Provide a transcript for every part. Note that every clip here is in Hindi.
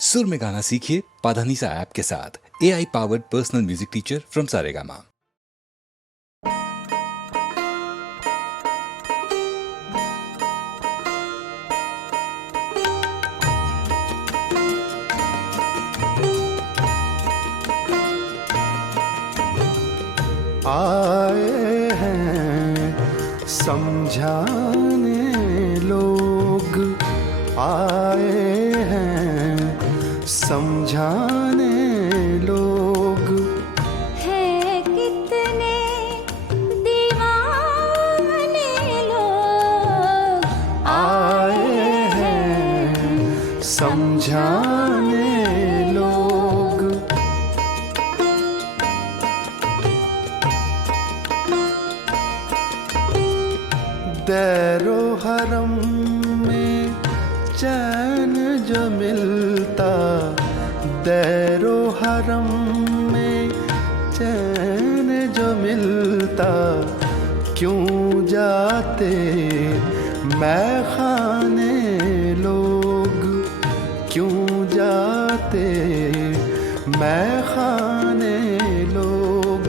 सुर में गाना सीखिए पाधानीसा ऐप के साथ। AI powered personal music teacher from Saregama. आए हैं समझाने लोग, आए हैं समझाने लोग। है कितने दीवाने लोग, आए हैं समझाने लोग। दैरो हरम में चैन जो मिलता, दैरो हरम में चैन जो मिलता, क्यों जाते मैं खाने लोग, क्यों जाते मैं खाने लोग।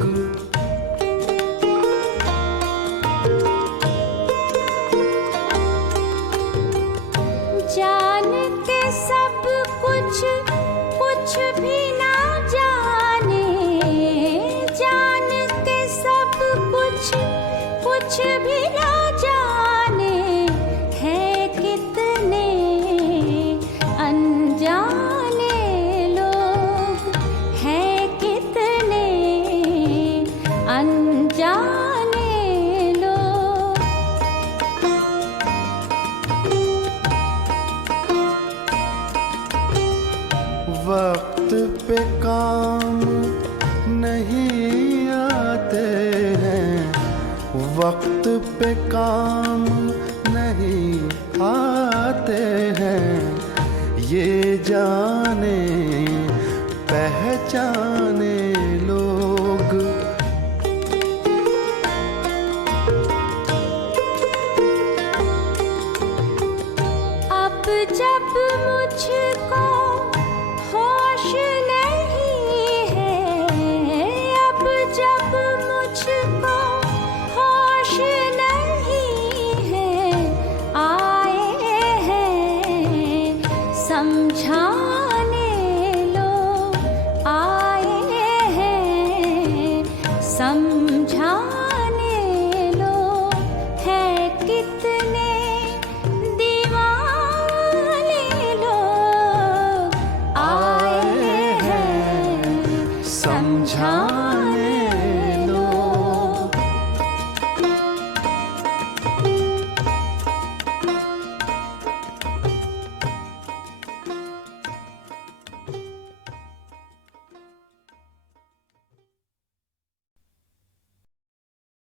जान के सब कुछ कुछ भी ना जाने, जान के सब कुछ कुछ भी ना जाने। है कितने अनजाने लोग, है कितने अनजाने लोग। वक्त पे काम नहीं आते हैं, वक्त पे काम नहीं आते हैं, ये जाने पहचाने लोग। अब जब मुझको होश नहीं है, अब जब मुझको होश नहीं है, आए हैं समझाने लोग, आए हैं